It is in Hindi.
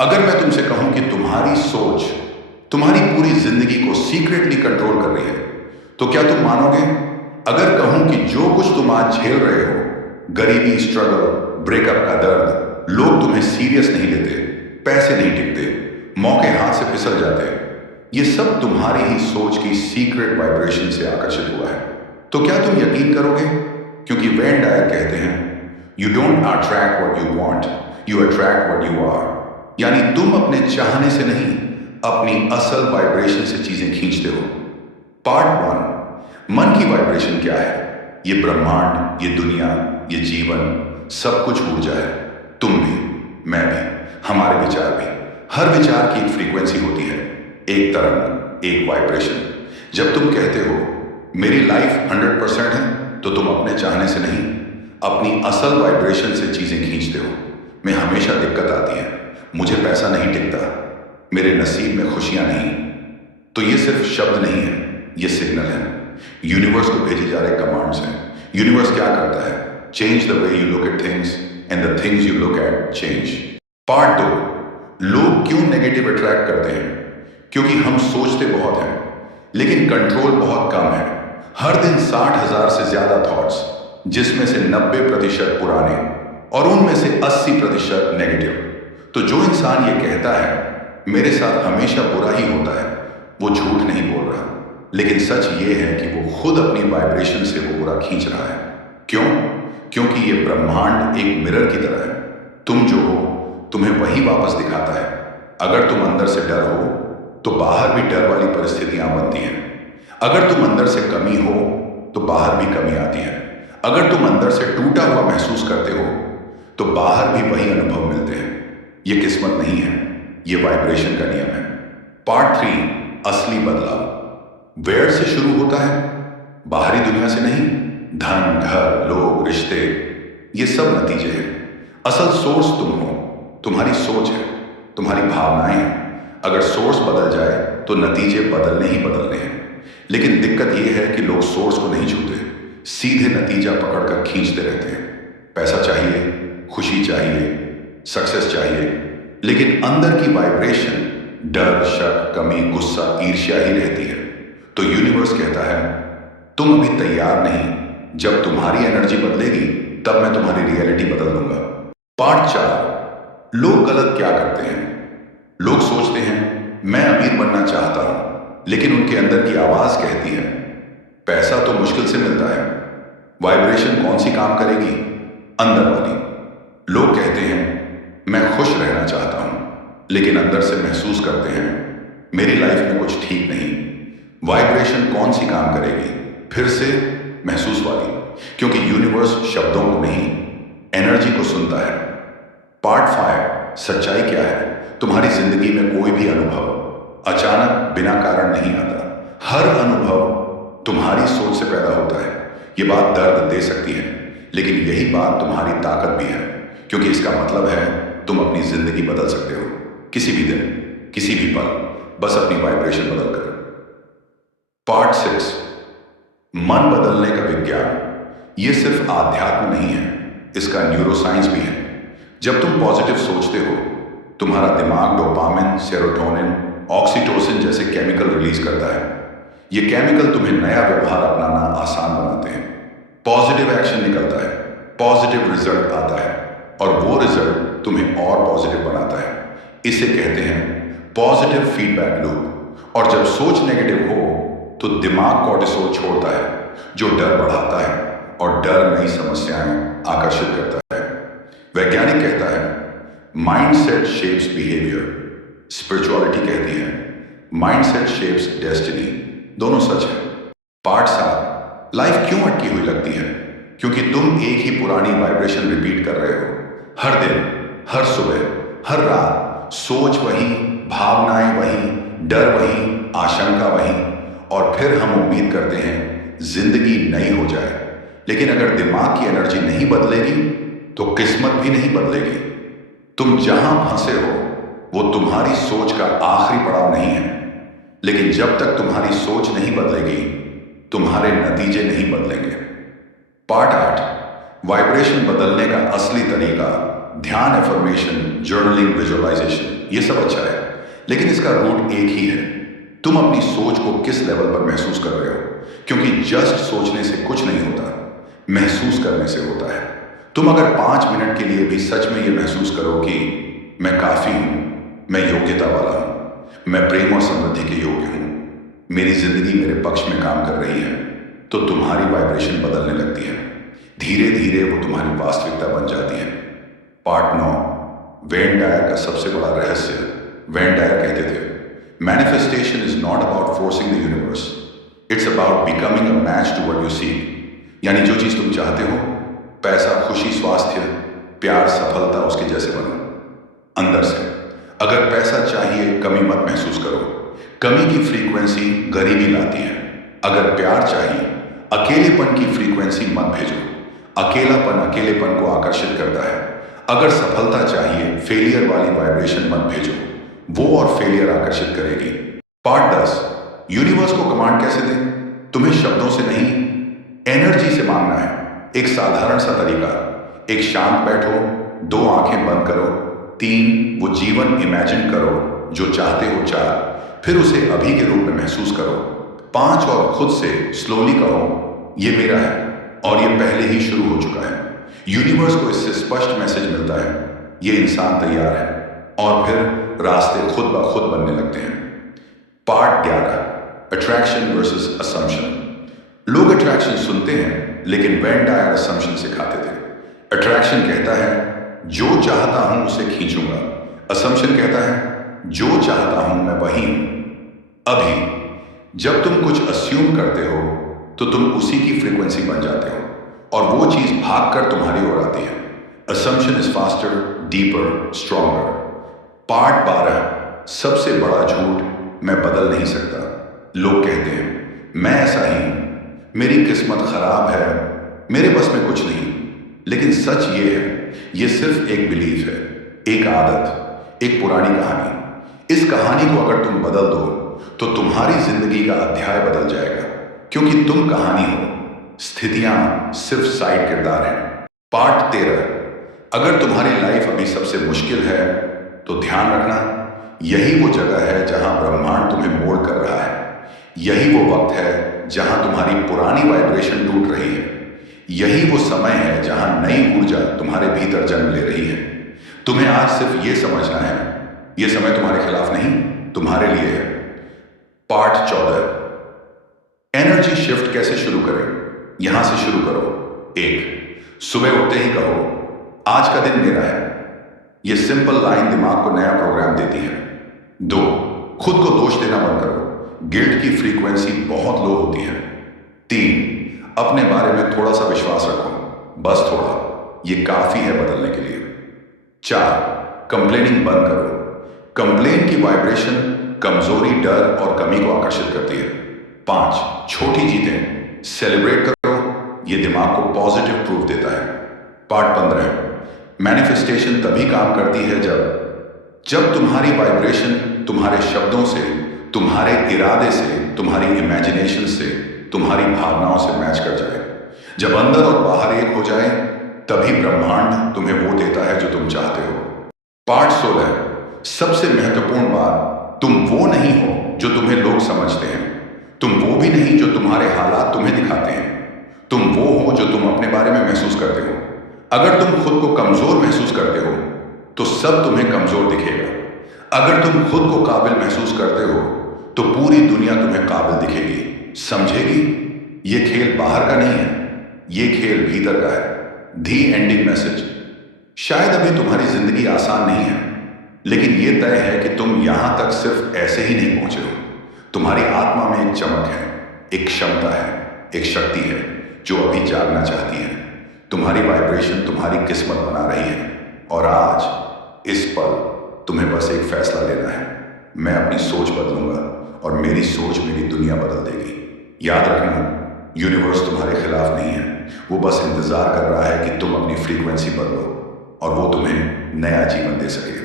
अगर मैं तुमसे कहूं कि तुम्हारी सोच तुम्हारी पूरी जिंदगी को सीक्रेटली कंट्रोल कर रही है, तो क्या तुम मानोगे? अगर कहूं कि जो कुछ तुम आज झेल रहे हो, गरीबी, स्ट्रगल, ब्रेकअप का दर्द, लोग तुम्हें सीरियस नहीं लेते, पैसे नहीं टिकते, मौके हाथ से फिसल जाते, ये सब तुम्हारी ही सोच की सीक्रेट वाइब्रेशन से आकर्षित हुआ है। तो क्या तुम यकीन करोगे? क्योंकि वेन डायर कहते हैं, you don't attract what you want, you attract what you are. यानी तुम अपने चाहने से नहीं, अपनी असल वाइब्रेशन से चीजें खींचते हो। पार्ट वन, मन की वाइब्रेशन क्या है? ये ब्रह्मांड, ये दुनिया, ये जीवन, सब कुछ ऊर्जा है। तुम भी, मैं भी, हमारे विचार भी। हर विचार की एक फ्रीक्वेंसी होती है, एक तरंग, एक वाइब्रेशन। जब तुम कहते हो मेरी लाइफ 100% है, तो तुम अपने चाहने से नहीं, अपनी असल वाइब्रेशन से चीजें खींचते हो। में हमेशा दिक्कत आती है, मुझे पैसा नहीं टिकता, मेरे नसीब में खुशियां नहीं। तो ये सिर्फ शब्द नहीं है, ये सिग्नल है। यूनिवर्स को भेजे जा रहे कमांड्स हैं। यूनिवर्स क्या करता है? Change the way you look at things and the things you look at change. Part दो, लोग क्यों नेगेटिव अट्रैक्ट करते हैं? क्योंकि हम सोचते बहुत हैं, लेकिन कंट्रोल बहुत कम है। हर दिन 60,000 से ज्यादा थॉट्स, जिसमें से 90% पुराने और उनमें से 80% नेगेटिव। तो जो इंसान ये कहता है मेरे साथ हमेशा बुरा ही होता है, वो झूठ नहीं बोल रहा, लेकिन सच ये है कि वो खुद अपनी वाइब्रेशन से वो बुरा खींच रहा है। क्यों? क्योंकि ये ब्रह्मांड एक मिरर की तरह है। तुम जो हो, तुम्हें वही वापस दिखाता है। अगर तुम अंदर से डर हो, तो बाहर भी डर वाली परिस्थितियां बनती हैं। अगर तुम अंदर से कमी हो, तो बाहर भी कमी आती है। अगर तुम अंदर से टूटा हुआ महसूस करते हो, तो बाहर भी वही अनुभव मिलते हैं। ये किस्मत नहीं है, ये वाइब्रेशन का नियम है। पार्ट थ्री, असली बदलाव। वेयर से शुरू होता है, बाहरी दुनिया से नहीं। धन, घर, लोग, रिश्ते, ये सब नतीजे हैं। असल सोर्स तुम हो, तुम्हारी सोच है, तुम्हारी भावनाएं हैं। अगर सोर्स बदल जाए तो नतीजे बदलने ही बदलने हैं। लेकिन दिक्कत यह है कि लोग सोर्स को नहीं छूते, सीधे नतीजा पकड़कर खींचते रहते हैं। पैसा चाहिए, खुशी चाहिए, सक्सेस चाहिए, लेकिन अंदर की वाइब्रेशन डर, शक, कमी, गुस्सा, ईर्ष्या ही रहती है। तो यूनिवर्स कहता है तुम अभी तैयार नहीं, जब तुम्हारी एनर्जी बदलेगी तब मैं तुम्हारी रियलिटी बदल दूंगा। पार्ट चार, लोग गलत क्या करते हैं? लोग सोचते हैं मैं अमीर बनना चाहता हूं, लेकिन उनके अंदर की आवाज कहती है पैसा तो मुश्किल से मिलता है। वाइब्रेशन कौन सी काम करेगी? अंदर वाली। लोग कहते हैं मैं खुश रहना चाहता हूं, लेकिन अंदर से महसूस करते हैं मेरी लाइफ में कुछ ठीक नहीं। वाइब्रेशन कौन सी काम करेगी? फिर से महसूस वाली, क्योंकि यूनिवर्स शब्दों को नहीं, एनर्जी को सुनता है। पार्ट फाइव, सच्चाई क्या है? तुम्हारी जिंदगी में कोई भी अनुभव अचानक बिना कारण नहीं आता। हर अनुभव तुम्हारी सोच से पैदा होता है। ये बात दर्द दे सकती है, लेकिन यही बात तुम्हारी ताकत भी है, क्योंकि इसका मतलब है तुम अपनी जिंदगी बदल सकते हो, किसी भी दिन, किसी भी पल, बस अपनी वाइब्रेशन बदल कर। पार्ट सिक्स, मन बदलने का विज्ञान। ये सिर्फ आध्यात्म नहीं है, इसका न्यूरोसाइंस भी है। जब तुम पॉजिटिव सोचते हो, तुम्हारा दिमाग डोपामिन, सेरोटोनिन, ऑक्सीटोसिन जैसे केमिकल रिलीज करता है। ये केमिकल तुम्हें नया व्यवहार अपनाना आसान बनाते हैं। पॉजिटिव एक्शन निकलता है, पॉजिटिव रिजल्ट आता है, और वो रिजल्ट तुम्हें और पॉजिटिव बनाता है। इसे कहते हैं पॉजिटिव फीडबैक लूप। और जब सोच नेगेटिव हो, तो दिमाग कॉर्टिसोल छोड़ता है, जो डर बढ़ाता है, और डर नई समस्याएं आकर्षित करता है। वैज्ञानिक कहता है माइंडसेट शेप्स बिहेवियर। स्पिरिचुअलिटी कहती है माइंडसेट शेप्स डेस्टिनी। दोनों सच है। पार्ट सात, लाइफ क्यों अटकी हुई लगती है? क्योंकि तुम एक ही पुरानी वाइब्रेशन रिपीट कर रहे हो। हर दिन, हर सुबह, हर रात, सोच वही, भावनाएं वही, डर वही, आशंका वही, और फिर हम उम्मीद करते हैं जिंदगी नई हो जाए। लेकिन अगर दिमाग की एनर्जी नहीं बदलेगी, तो किस्मत भी नहीं बदलेगी। तुम जहां फंसे हो, वो तुम्हारी सोच का आखिरी पड़ाव नहीं है, लेकिन जब तक तुम्हारी सोच नहीं बदलेगी, तुम्हारे नतीजे नहीं बदलेंगे। पार्ट आठ, वाइब्रेशन बदलने का असली तरीका। ध्यान, एफर्मेशन, जर्नलिंग, विजुअलाइजेशन। ये सब अच्छा है, लेकिन इसका रूट एक ही है। तुम अपनी सोच को किस लेवल पर महसूस कर रहे हो, क्योंकि जस्ट सोचने से कुछ नहीं होता, महसूस करने से होता है। तुम अगर 5 मिनट के लिए भी सच में ये महसूस करो कि मैं काफी हूं, मैं योग्यता वाला हूं, मैं प्रेम और समृद्धि के योग्य हूं, मेरी जिंदगी मेरे पक्ष में काम कर रही है, तो तुम्हारी वाइब्रेशन बदलने लगती है। धीरे धीरे वो तुम्हारी वास्तविकता बन जाती है। पार्ट 9, वेन डायर का सबसे बड़ा रहस्य। वेन डायर कहते थे, manifestation is not about forcing the universe, it's about becoming a match to what you seek. यानी जो चीज तुम चाहते हो, पैसा, खुशी, स्वास्थ्य, प्यार, सफलता, उसके जैसे बनो अंदर से। अगर पैसा चाहिए, कमी मत महसूस करो, कमी की फ्रीक्वेंसी गरीबी लाती है। अगर प्यार चाहिए, अकेलेपन की फ्रीक्वेंसी मत भेजो, अकेलापन अकेलेपन को आकर्षित करता है। अगर सफलता चाहिए, फेलियर वाली वाइब्रेशन मत भेजो, वो और फेलियर आकर्षित करेगी। पार्ट 10, यूनिवर्स को कमांड कैसे दें। तुम्हें शब्दों से नहीं, एनर्जी से मांगना है। एक साधारण सा तरीका, एक शांत बैठो, 2 आंखें बंद करो, 3 वो जीवन इमेजिन करो जो चाहते हो, 4 फिर उसे अभी के रूप में महसूस करो, 5 और खुद से स्लोली कहो, ये मेरा है और ये पहले ही शुरू हो चुका है। यूनिवर्स को इससे स्पष्ट मैसेज मिलता है, ये इंसान तैयार है, और फिर रास्ते खुद ब खुद बनने लगते हैं। Part 11, attraction versus assumption. लोग अट्रैक्शन सुनते हैं, लेकिन वेन डायर असम्पशन सिखाते थे। अट्रैक्शन कहता है जो चाहता हूं उसे खींचूंगा, असम्पशन कहता है जो चाहता हूं मैं वही हूं अभी। जब तुम कुछ अस्यूम करते हो तो तुम उसी की फ्रीक्वेंसी बन जाते हो, और वो चीज भागकर तुम्हारी ओर आती है। Assumption is faster, deeper, stronger. Part 12, सबसे बड़ा झूठ, मैं बदल नहीं सकता। लोग कहते हैं मैं ऐसा ही हूं, मेरी किस्मत खराब है, मेरे बस में कुछ नहीं। लेकिन सच ये है, ये सिर्फ एक बिलीफ है, एक आदत, एक पुरानी कहानी। इस कहानी को अगर तुम बदल दो तो तुम्हारी जिंदगी का अध्याय बदल जाएगा, क्योंकि तुम कहानी हो, स्थितियां सिर्फ साइड किरदार हैं। पार्ट 13, अगर तुम्हारी लाइफ अभी सबसे मुश्किल है तो ध्यान रखना, यही वो जगह है जहां ब्रह्मांड तुम्हें मोड़ कर रहा है। यही वो वक्त है जहां तुम्हारी पुरानी वाइब्रेशन टूट रही है। यही वो समय है जहां नई ऊर्जा तुम्हारे भीतर जन्म ले रही है। तुम्हें आज सिर्फ ये समझना है, ये समय तुम्हारे खिलाफ नहीं, तुम्हारे लिए है। पार्ट 14, एनर्जी शिफ्ट कैसे शुरू करें। यहां से शुरू करो। 1, सुबह उठते ही कहो आज का दिन मेरा है। यह सिंपल लाइन दिमाग को नया प्रोग्राम देती है। 2, खुद को दोष देना बंद करो, गिल्ट की फ्रीक्वेंसी बहुत लो होती है। 3, अपने बारे में थोड़ा सा विश्वास रखो, बस थोड़ा, ये काफी है बदलने के लिए। 4, कंप्लेनिंग बंद करो। कंप्लेन की वाइब्रेशन कमजोरी, डर और कमी को आकर्षित करती है। 5, छोटी जीतें सेलिब्रेट करो, ये दिमाग को पॉजिटिव प्रूफ देता है। पार्ट 15, मैनिफेस्टेशन तभी काम करती है जब तुम्हारी वाइब्रेशन तुम्हारे शब्दों से, तुम्हारे इरादे से, तुम्हारी इमेजिनेशन से, तुम्हारी भावनाओं से मैच कर जाए। जब अंदर और बाहर एक हो जाए, तभी ब्रह्मांड तुम्हें वो देता है जो तुम चाहते हो। पार्ट 16, सबसे महत्वपूर्ण बात, तुम वो नहीं हो जो तुम्हें लोग समझते हैं, तुम वो भी नहीं जो तुम्हारे हालात तुम्हें दिखाते हैं, तुम वो हो जो तुम अपने बारे में महसूस करते हो। अगर तुम खुद को कमजोर महसूस करते हो तो सब तुम्हें कमजोर दिखेगा। अगर तुम खुद को काबिल महसूस करते हो तो पूरी दुनिया तुम्हें काबिल दिखेगी, समझेगी। ये खेल बाहर का नहीं है, ये खेल भीतर का है। दी एंडिंग मैसेज, शायद अभी तुम्हारी जिंदगी आसान नहीं है, लेकिन यह तय है कि तुम यहां तक सिर्फ ऐसे ही नहीं पहुंचे हो। तुम्हारी आत्मा में एक चमक है, एक क्षमता है, एक शक्ति है जो अभी जागना चाहती है। तुम्हारी वाइब्रेशन तुम्हारी किस्मत बना रही है, और आज इस पल तुम्हें बस एक फैसला लेना है। मैं अपनी सोच बदलूंगा और मेरी सोच मेरी दुनिया बदल देगी। याद रखना, यूनिवर्स तुम्हारे खिलाफ नहीं है, वो बस इंतजार कर रहा है कि तुम अपनी फ्रीक्वेंसी बदलो और वो तुम्हें नया जीवन दे सके।